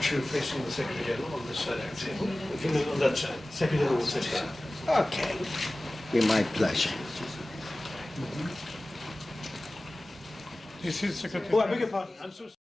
want you facing the Secretary General on this side of the table. If you look on that side, the Secretary General will sit here. Okay. Be my pleasure. This is Secretary. Oh, I beg your pardon. I'm so sorry.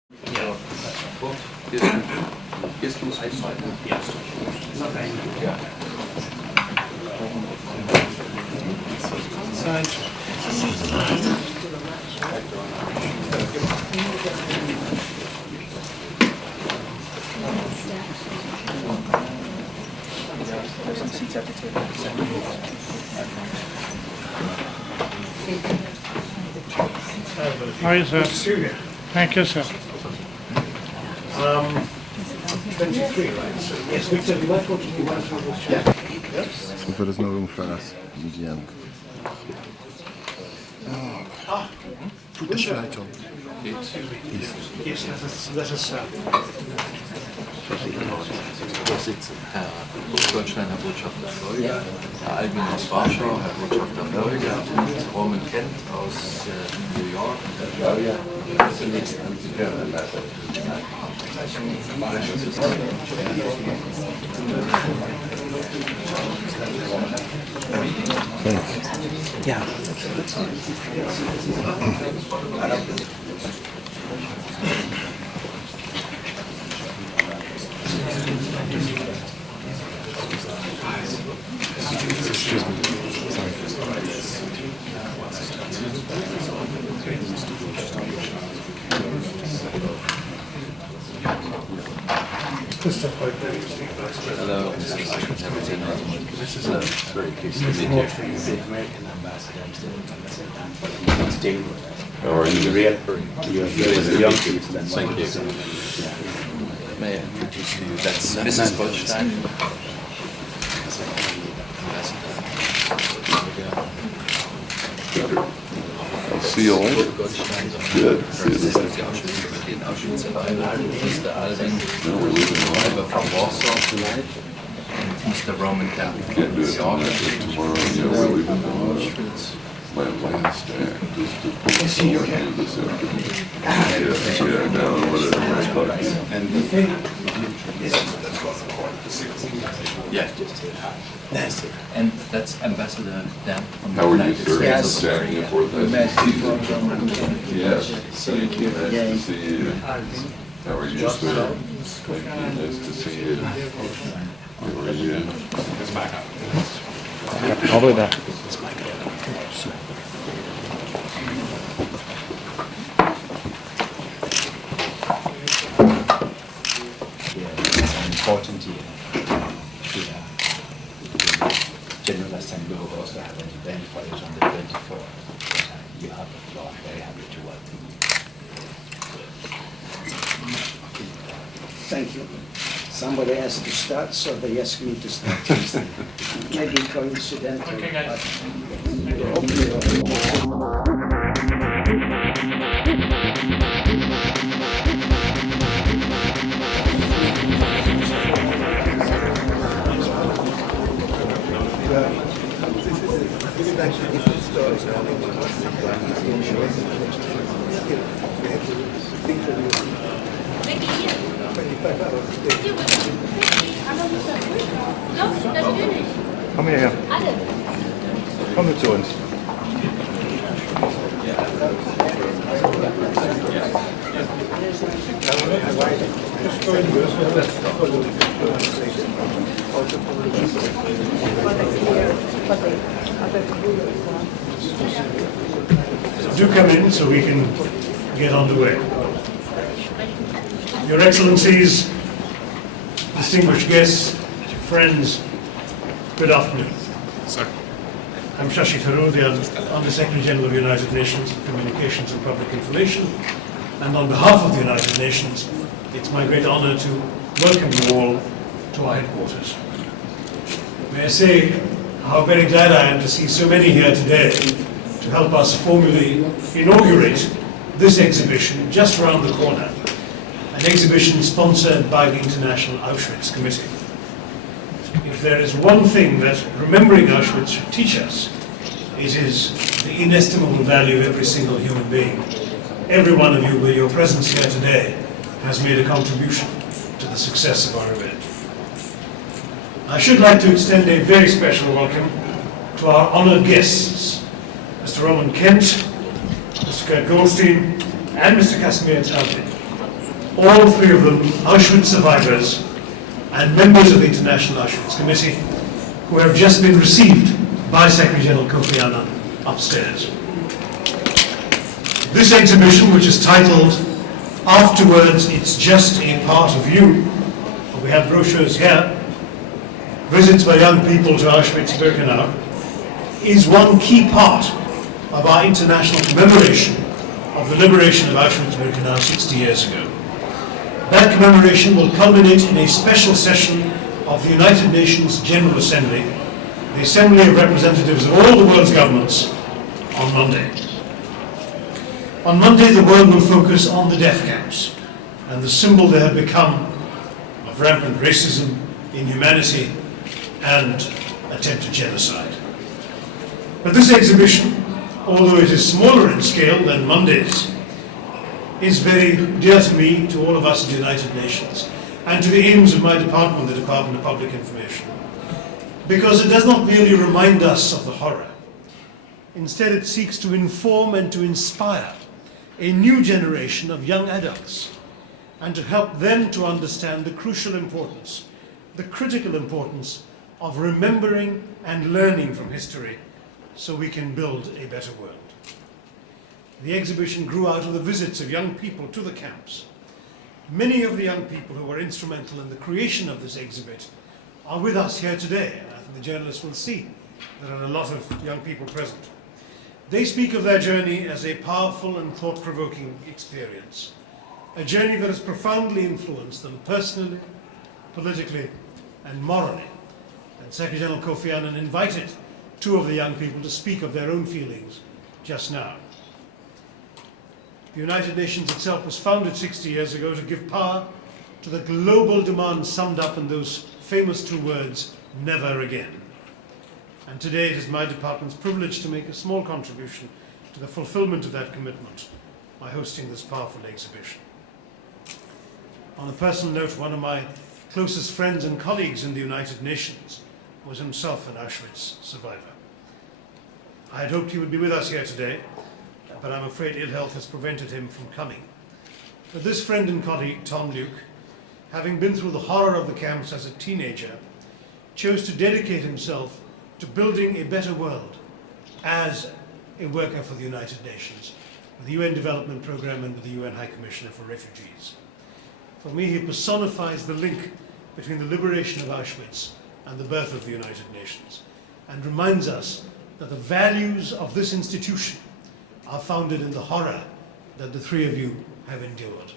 How are you, sir? Syria. Thank you, sir. 23, right? So, yes, Victor, you might want to be one through this chat. So for there's no room for us in the end. Tut das vielleicht schon. Yes, let us Herr Deutschland, Herr Botschafter Folger, Herr Albin aus Warschau, Herr Botschafter Folger, Roman Kent aus New York. Ja. Hello, this is Antoon. This is very pleased to meet you. The American ambassador How are you? the real young people. Thank you. May I introduce you? That's Mrs. Goldstein. See you all. Good. See you. In Auschwitz einhalten, Mr. Albin, Albert from Warsaw, and Mr. Roman Kent. Can't do it tomorrow. Yeah, we're leaving Auschwitz. My last act is to do this afternoon. Yeah, down whatever. And yeah, and that's Ambassador Dan from the How are you, United sir? States. Standing for that. Yes, thank you. Nice to see you. How are you, sir? Nice to see you. How are you? All the way back. Important year. The General Assembly will also have an event for it on the 24th. You have the floor. I'm very happy to welcome you. Thank you. Somebody has to start, so they asked me to start. Maybe coincidental. Okay, guys. Komm hierher. Komm mit zu uns. do come in so we can get underway. Your Excellencies, distinguished guests, friends, good afternoon. Sir. I'm Shashi Tharoor, the Under-Secretary General of the United Nations for Communications and Public Information, and on behalf of the United Nations, it's my great honor to welcome you all to our headquarters. May I say how very glad I am to see so many here today to help us formally inaugurate this exhibition just around the corner, an exhibition sponsored by the International Auschwitz Committee. If there is one thing that remembering Auschwitz should teach us, it is the inestimable value of every single human being. Every one of you, with your presence here today, has made a contribution. to the success of our event. I should like to extend a very special welcome to our honoured guests, Mr. Roman Kent, Mr. Kurt Goldstein, and Mr. Casimir Taubin. All three of them Auschwitz survivors and members of the International Auschwitz Committee who have just been received by Secretary General Kofi Annan upstairs. This exhibition, which is titled Afterwards It's Just a Part of You, and we have brochures here, Visits by Young People to Auschwitz-Birkenau, is one key part of our international commemoration of the liberation of Auschwitz-Birkenau 60 years ago. That commemoration will culminate in a special session of the United Nations General Assembly, the Assembly of Representatives of all the world's governments, on Monday. On Monday, the world will focus on the death camps and the symbol they have become of rampant racism, inhumanity, and attempted genocide. But this exhibition, although it is smaller in scale than Monday's, is very dear to me, to all of us in the United Nations, and to the aims of my department, the Department of Public Information, because it does not merely remind us of the horror. Instead, it seeks to inform and to inspire a new generation of young adults, and to help them to understand the crucial importance, the critical importance of remembering and learning from history so we can build a better world. The exhibition grew out of the visits of young people to the camps. Many of the young people who were instrumental in the creation of this exhibit are with us here today, and I think the journalists will see there are a lot of young people present. They speak of their journey as a powerful and thought-provoking experience, a journey that has profoundly influenced them personally, politically, and morally. And Secretary General Kofi Annan invited two of the young people to speak of their own feelings just now. The United Nations itself was founded 60 years ago to give power to the global demand summed up in those famous two words, never again. And today it is my department's privilege to make a small contribution to the fulfillment of that commitment by hosting this powerful exhibition. On a personal note, one of my closest friends and colleagues in the United Nations was himself an Auschwitz survivor. I had hoped he would be with us here today, but I'm afraid ill health has prevented him from coming. But this friend and colleague, Tom Luke, having been through the horror of the camps as a teenager, chose to dedicate himself to building a better world as a worker for the United Nations, with the UN Development Programme and with the UN High Commissioner for Refugees. For me, he personifies the link between the liberation of Auschwitz and the birth of the United Nations, and reminds us that the values of this institution are founded in the horror that the three of you have endured.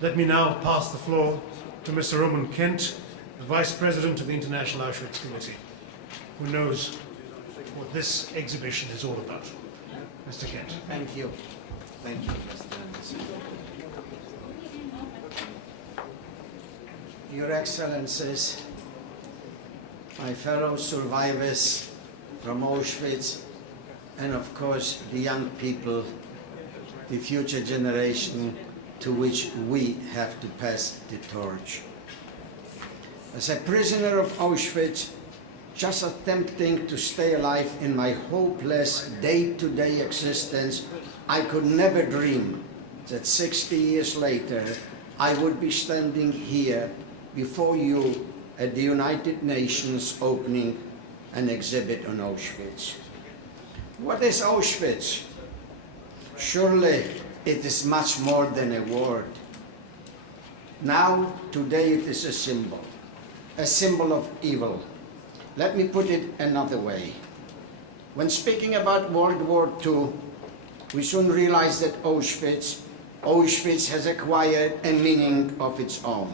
Let me now pass the floor to Mr. Roman Kent, the Vice President of the International Auschwitz Committee, who knows what this exhibition is all about. Mr. Kent. Thank you. Thank you, Mr. Anderson. Your Excellencies, my fellow survivors from Auschwitz, and of course the young people, the future generation to which we have to pass the torch. As a prisoner of Auschwitz, just attempting to stay alive in my hopeless day-to-day existence, I could never dream that 60 years later I would be standing here before you at the United Nations opening an exhibit on Auschwitz. What is Auschwitz? Surely it is much more than a word. Now, today it is a symbol of evil. Let me put it another way. When speaking about World War II, we soon realized that Auschwitz has acquired a meaning of its own.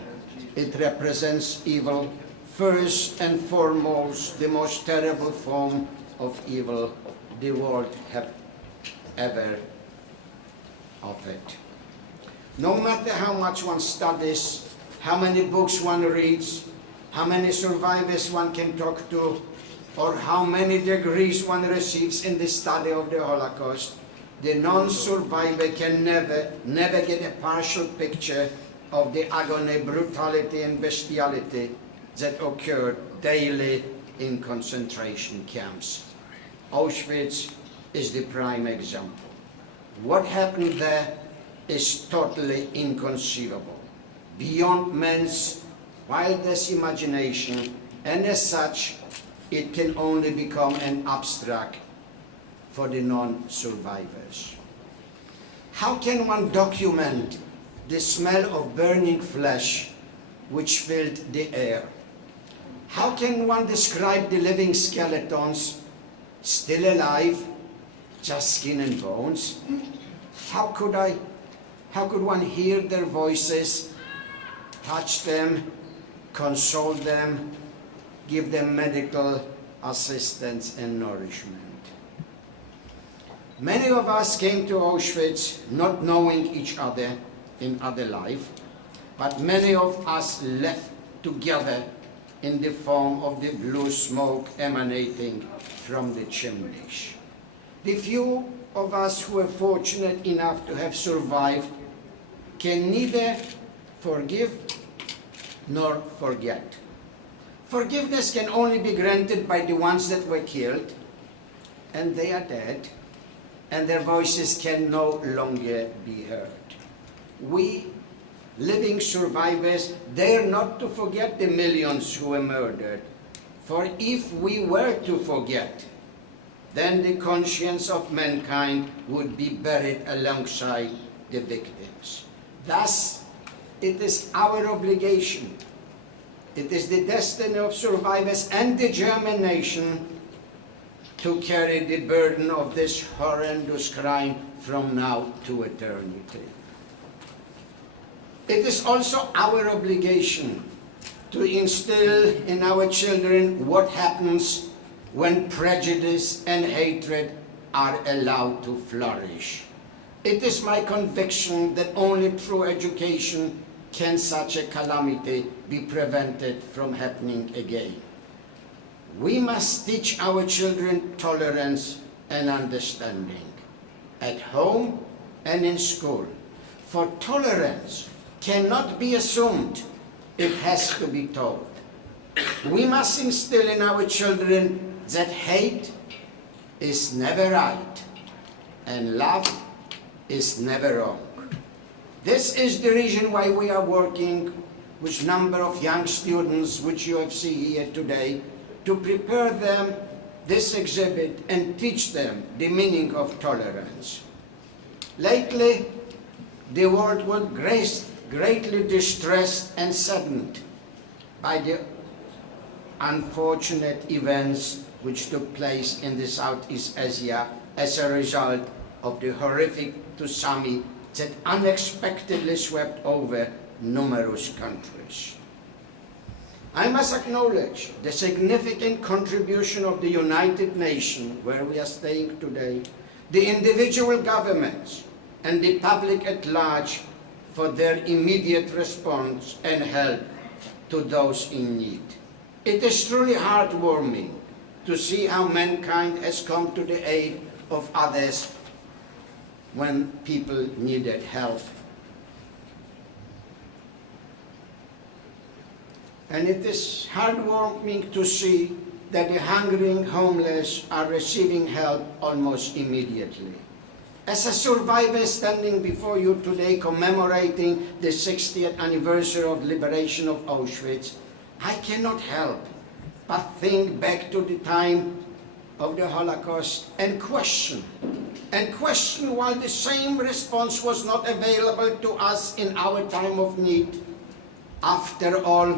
It represents evil, first and foremost, the most terrible form of evil the world has ever offered. No matter how much one studies, how many books one reads, how many survivors one can talk to, or how many degrees one receives in the study of the Holocaust, the non-survivor can never get a partial picture of the agony, brutality, and bestiality that occurred daily in concentration camps. Auschwitz is the prime example. What happened there is totally inconceivable, beyond man's wildest imagination, and as such, it can only become an abstract for the non-survivors. How can one document the smell of burning flesh which filled the air? How can one describe the living skeletons, still alive, just skin and bones? How could one hear their voices, touch them, console them, give them medical assistance and nourishment? Many of us came to Auschwitz not knowing each other in other life, but many of us left together in the form of the blue smoke emanating from the chimneys. The few of us who were fortunate enough to have survived can neither forgive nor forget. Forgiveness can only be granted by the ones that were killed, and they are dead, and their voices can no longer be heard. We, living survivors, dare not to forget the millions who were murdered, for if we were to forget, then the conscience of mankind would be buried alongside the victims. Thus, it is our obligation, it is the destiny of survivors and the German nation to carry the burden of this horrendous crime from now to eternity. It is also our obligation to instill in our children what happens when prejudice and hatred are allowed to flourish. It is my conviction that only through education can such a calamity be prevented from happening again. We must teach our children tolerance and understanding, at home and in school. For tolerance cannot be assumed, it has to be taught. We must instill in our children that hate is never right and love is never wrong. This is the reason why we are working with a number of young students, which you have seen here today, to prepare them this exhibit and teach them the meaning of tolerance. Lately, the world was greatly distressed and saddened by the unfortunate events which took place in the Southeast Asia as a result of the horrific tsunami that unexpectedly swept over numerous countries. I must acknowledge the significant contribution of the United Nations, where we are staying today, the individual governments, and the public at large for their immediate response and help to those in need. It is truly heartwarming to see how mankind has come to the aid of others when people needed help. And it is heartwarming to see that the hungry homeless are receiving help almost immediately. As a survivor standing before you today commemorating the 60th anniversary of liberation of Auschwitz, I cannot help but think back to the time of the Holocaust and question why the same response was not available to us in our time of need. After all,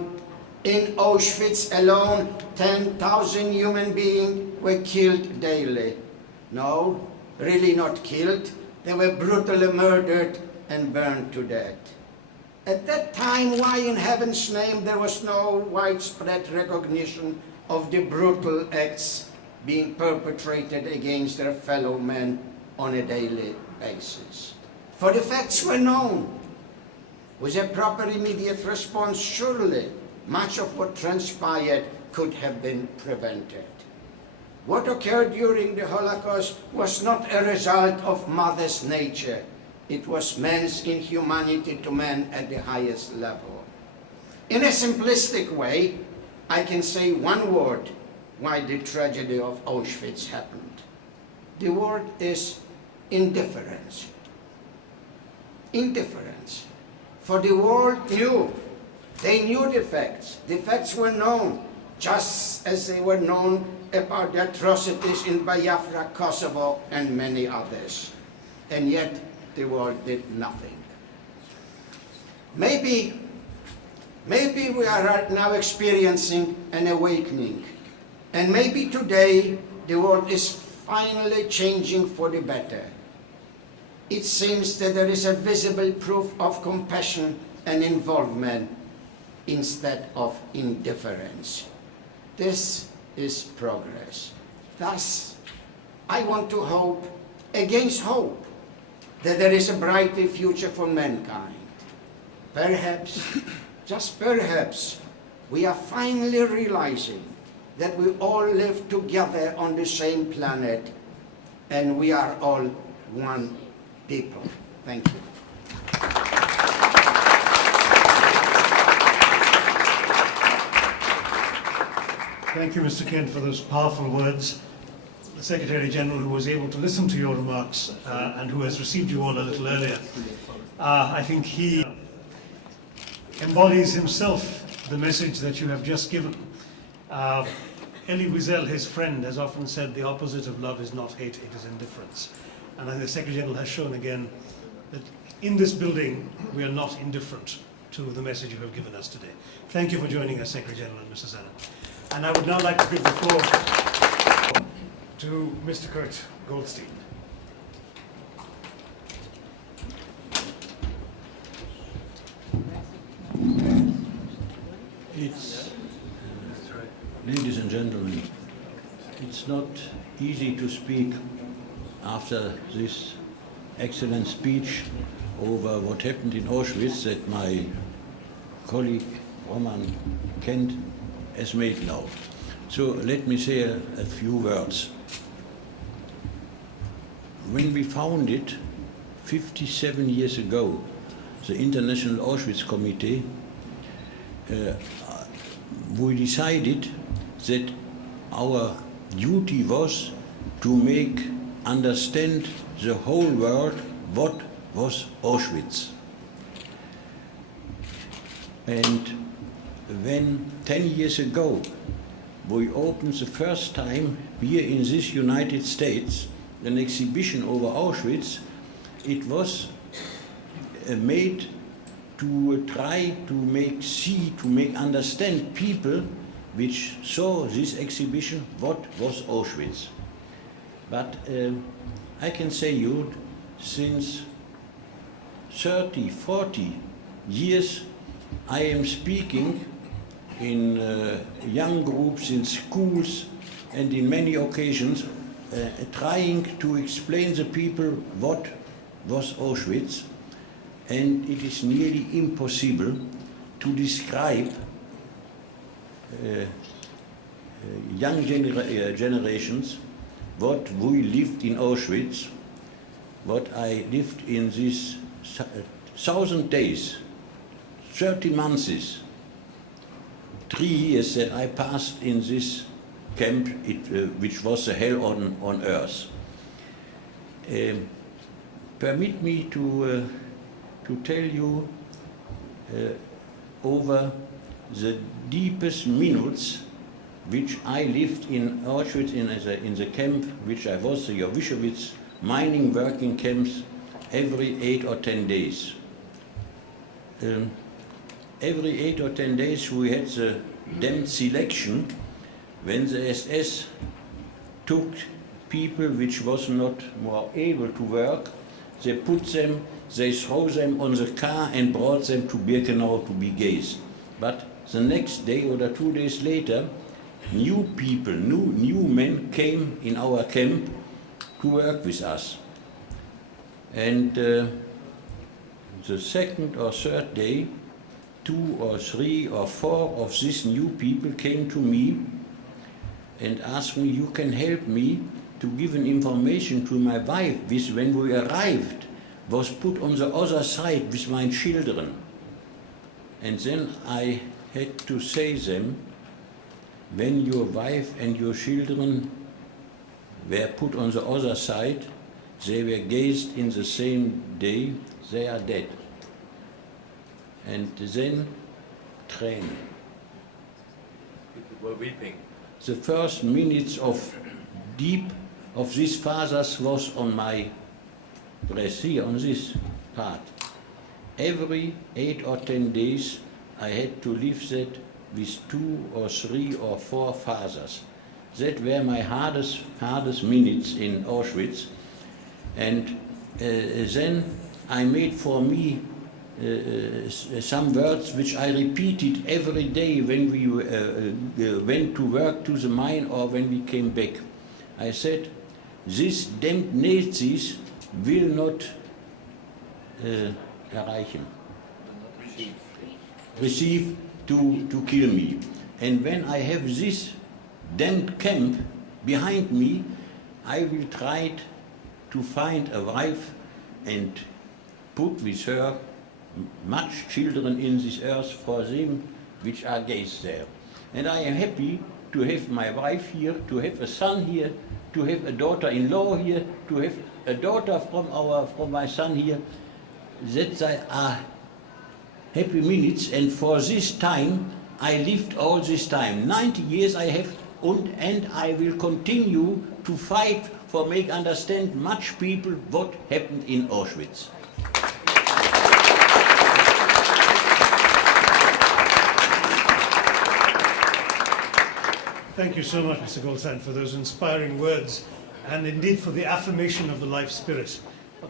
in Auschwitz alone, 10,000 human beings were killed daily. No, really not killed. They were brutally murdered and burned to death. At that time, why in heaven's name there was no widespread recognition of the brutal acts being perpetrated against their fellow men on a daily basis? For the facts were known. With a proper immediate response, surely much of what transpired could have been prevented. What occurred during the Holocaust was not a result of mother's nature. It was man's inhumanity to man at the highest level. In a simplistic way, I can say one word why the tragedy of Auschwitz happened. The word is indifference. Indifference. For the world knew. They knew the facts. The facts were known, just as they were known about the atrocities in Biafra, Kosovo, and many others. And yet, the world did nothing. Maybe we are right now experiencing an awakening. And maybe today, the world is finally changing for the better. It seems that there is a visible proof of compassion and involvement instead of indifference. This is progress. Thus, I want to hope, against hope, that there is a brighter future for mankind. Perhaps, just perhaps, we are finally realizing that we all live together on the same planet and we are all one people. Thank you. Thank you, Mr. Kent, for those powerful words. The Secretary-General, who was able to listen to your remarks and who has received you all a little earlier, I think he embodies himself the message that you have just given. Elie Wiesel, his friend, has often said the opposite of love is not hate, it is indifference. And I think the Secretary-General has shown again that in this building we are not indifferent to the message you have given us today. Thank you for joining us, Secretary-General and Mr. Zenner. And I would now like to give the floor to Mr. Kurt Goldstein. Ladies and gentlemen, it's not easy to speak after this excellent speech over what happened in Auschwitz that my colleague Roman Kent has made now. So let me say a few words. When we founded 57 years ago the International Auschwitz Committee, we decided that our duty was to make understand the whole world what was Auschwitz. And when 10 years ago we opened the first time here in this United States an exhibition over Auschwitz, it was made to try to make understand people which saw this exhibition what was Auschwitz. But I can say you, since 30, 40 years I am speaking in young groups, in schools, and in many occasions trying to explain the people what was Auschwitz, and it is nearly impossible to describe young generations what we lived in Auschwitz, what I lived in these 1,000 days, 30 months, 3 years that I passed in this camp, which was a hell on earth. Permit me to tell you over the deepest minutes which I lived in Auschwitz in the camp which I was, the Auschwitz mining working camps, every 8 or 10 days. Every 8 or 10 days we had the damned selection when the SS took people which was not more able to work, they put them, they throw them on the car and brought them to Birkenau to be gassed. But the next day or 2 days later, new people, new men came in our camp to work with us. And the second or third day, 2 or 3 or 4 of these new people came to me and asked me, you can help me to give an information to my wife. When we arrived, was put on the other side with my children. And then I had to say them, when your wife and your children were put on the other side, they were gazed in the same day, they are dead. And then Tränen. People were weeping. The first minutes of this fathers was on my breast, here on this part. Every 8 or 10 days I had to live that with 2 or 3 or 4 fathers. That were my hardest minutes in Auschwitz. And then I made for me some words which I repeated every day when we went to work to the mine or when we came back. I said, these damned Nazis will not receive to kill me. And when I have this damned camp behind me, I will try to find a wife and put with her much children in this earth for them which are gays there. And I am happy to have my wife here, to have a son here, to have a daughter-in-law here, to have a daughter from my son here. That are happy minutes, and for this time I lived all this time. 90 years I have, and I will continue to fight for make understand much people what happened in Auschwitz. Thank you so much, Mr. Goldstein, for those inspiring words, and indeed for the affirmation of the life spirit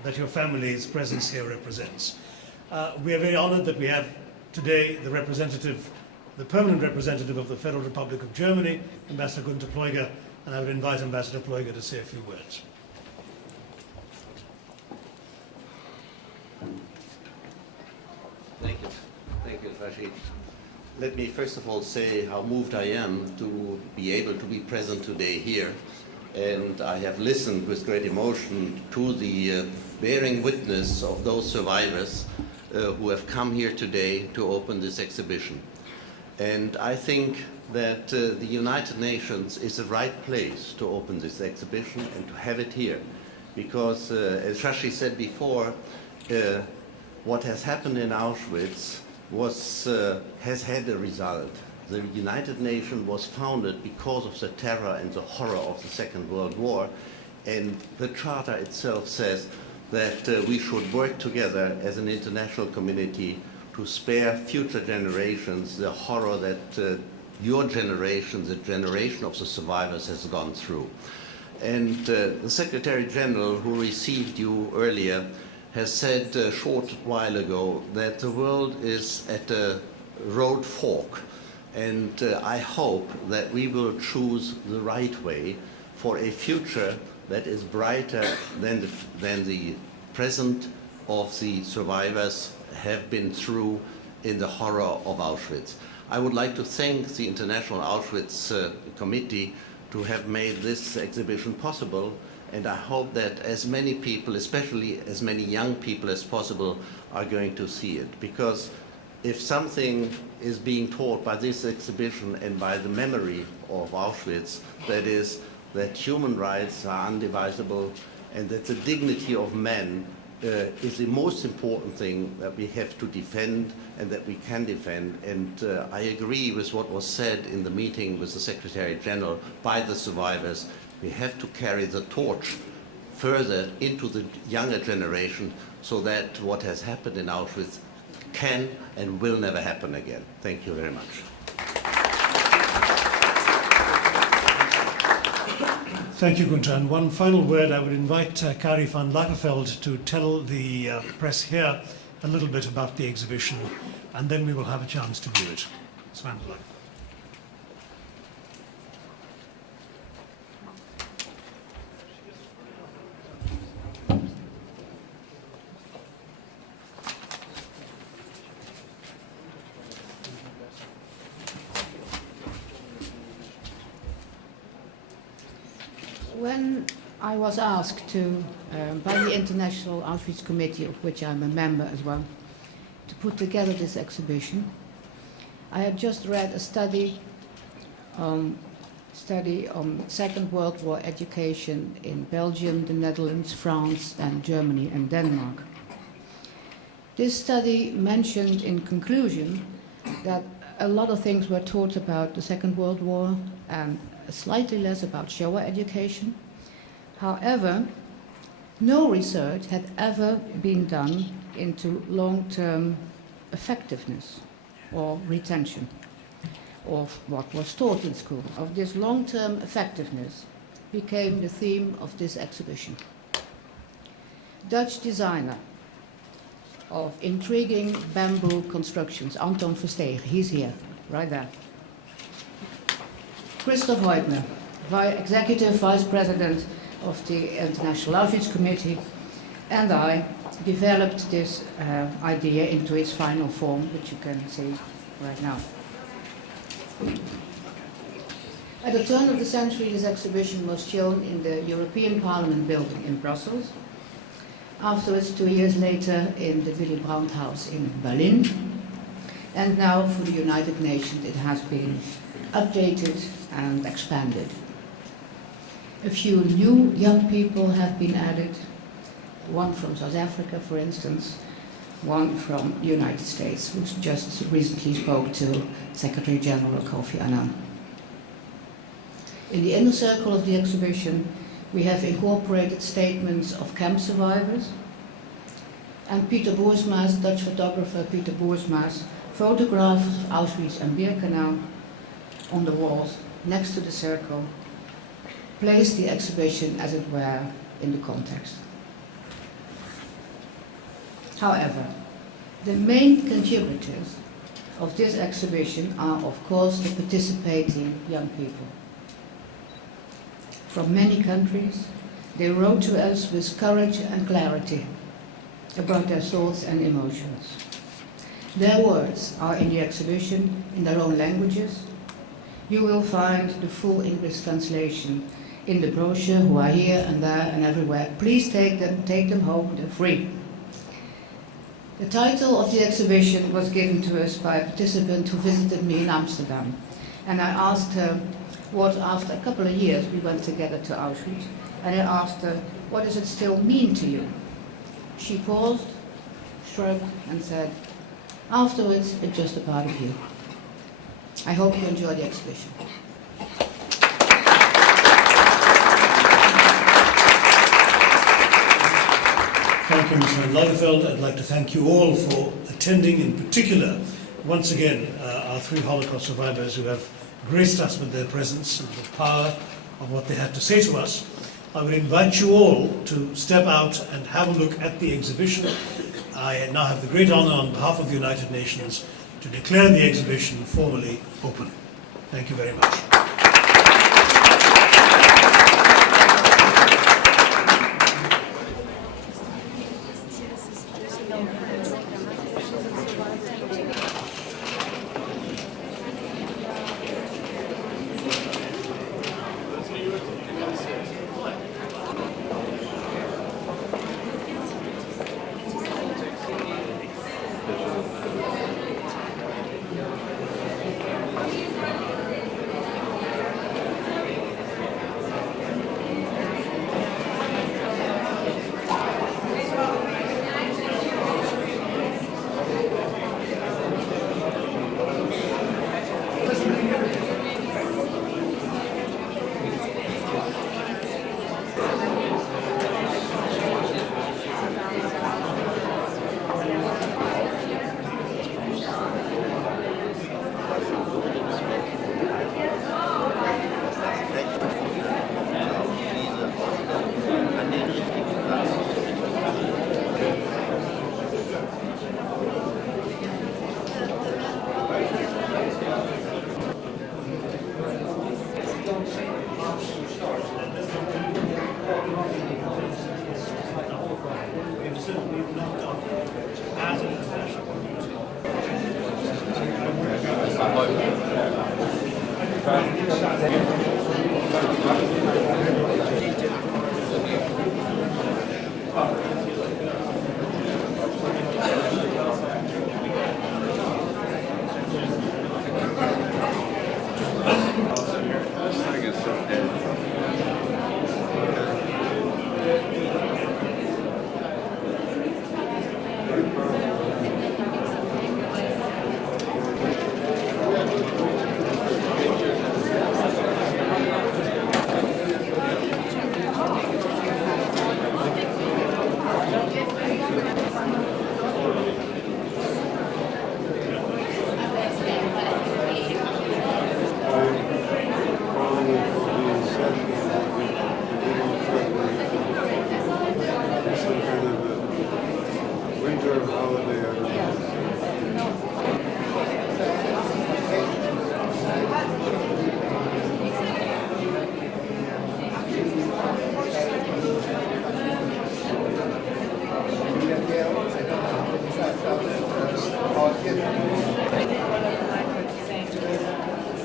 that your family's presence here represents. We are very honored that we have today the permanent representative of the Federal Republic of Germany, Ambassador Günther Pleuger, and I would invite Ambassador Pleuger to say a few words. Thank you, Rashid. Let me first of all say how moved I am to be able to be present today here. And I have listened with great emotion to the bearing witness of those survivors who have come here today to open this exhibition. And I think that the United Nations is the right place to open this exhibition and to have it here. Because, as Shashi said before, what has happened in Auschwitz has had a result. The United Nations was founded because of the terror and the horror of the Second World War, and the Charter itself says that we should work together as an international community to spare future generations the horror that your generation, the generation of the survivors, has gone through. And the Secretary General, who received you earlier, has said a short while ago that the world is at a road fork, and I hope that we will choose the right way for a future that is brighter than the present of the survivors have been through in the horror of Auschwitz. I would like to thank the International Auschwitz Committee to have made this exhibition possible, and I hope that as many people, especially as many young people as possible, are going to see it. Because if something is being taught by this exhibition and by the memory of Auschwitz, that is that human rights are indivisible and that the dignity of man is the most important thing that we have to defend and that we can defend. And I agree with what was said in the meeting with the Secretary General by the survivors. We have to carry the torch further into the younger generation so that what has happened in Auschwitz can and will never happen again. Thank you very much. Thank you, Günther. And one final word, I would invite Kari van Lagerfeld to tell the press here a little bit about the exhibition, and then we will have a chance to view it. Ms. van der Lagerfeld. When I was asked to, by the International Auschwitz Committee, of which I'm a member as well, to put together this exhibition. I had just read a study on Second World War education in Belgium, the Netherlands, France, and Germany and Denmark. This study mentioned in conclusion that a lot of things were taught about the Second World War and slightly less about Shoah education. However, no research had ever been done into long-term effectiveness or retention of what was taught in school. Of this long-term effectiveness became the theme of this exhibition. Dutch designer of intriguing bamboo constructions, Antoon Versteegde, he's here, right there. Christoph Heutner, Executive Vice President of the International Auschwitz Committee, and I developed this idea into its final form, which you can see right now. At the turn of the century, this exhibition was shown in the European Parliament building in Brussels. Afterwards, 2 years later, in the Willy Brandt House in Berlin. And now, for the United Nations, it has been updated and expanded. A few new young people have been added, one from South Africa, for instance, one from the United States, who just recently spoke to Secretary General Kofi Annan. In the inner circle of the exhibition, we have incorporated statements of camp survivors, and Peter Boersma's, Dutch photographer Peter Boersma's, photographs of Auschwitz and Birkenau on the walls next to the circle place the exhibition, as it were, in the context. However, the main contributors of this exhibition are, of course, the participating young people. From many countries, they wrote to us with courage and clarity about their thoughts and emotions. Their words are in the exhibition in their own languages. You will find the full English translation in the brochure, who are here and there and everywhere. Please take them home, they're free. The title of the exhibition was given to us by a participant who visited me in Amsterdam. And I asked her what, after a couple of years, we went together to Auschwitz, and I asked her, what does it still mean to you? She paused, shrugged, and said, afterwards, it's just a part of you. I hope you enjoy the exhibition. Thank you, Mr. Van Lagerfeld. I'd like to thank you all for attending, in particular, once again, our 3 Holocaust survivors who have graced us with their presence and the power of what they had to say to us. I would invite you all to step out and have a look at the exhibition. I now have the great honor on behalf of the United Nations to declare the exhibition formally open. Thank you very much. everything is so dead.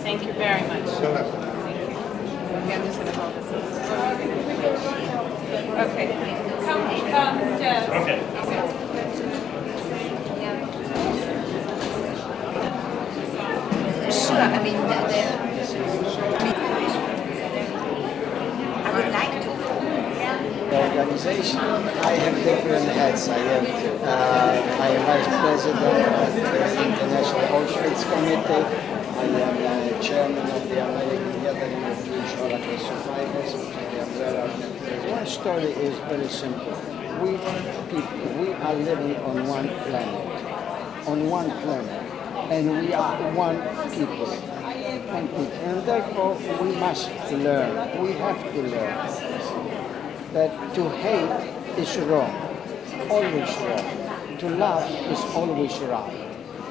Thank you very much. Okay, I'm just going to hold this. Okay. Come downstairs. Okay. Sure, I mean, I would like to. The organization, I have different hats. I am vice president of the International Auschwitz Committee. I am chairman of the American Gathering of Jewish Holocaust Survivors. One story is very simple. We people, we are living on one planet, and we are one people. And therefore we must learn, we have to learn that to hate is wrong, always wrong. To love is always right.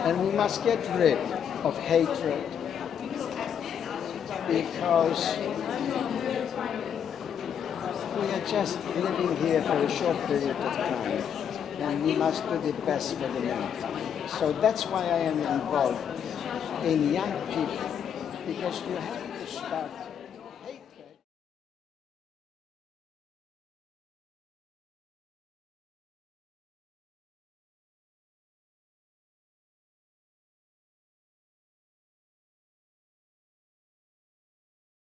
And we must get rid of hatred because we are just living here for a short period of time and we must do the best for the mankind. So that's why I am involved in young people, because you have to start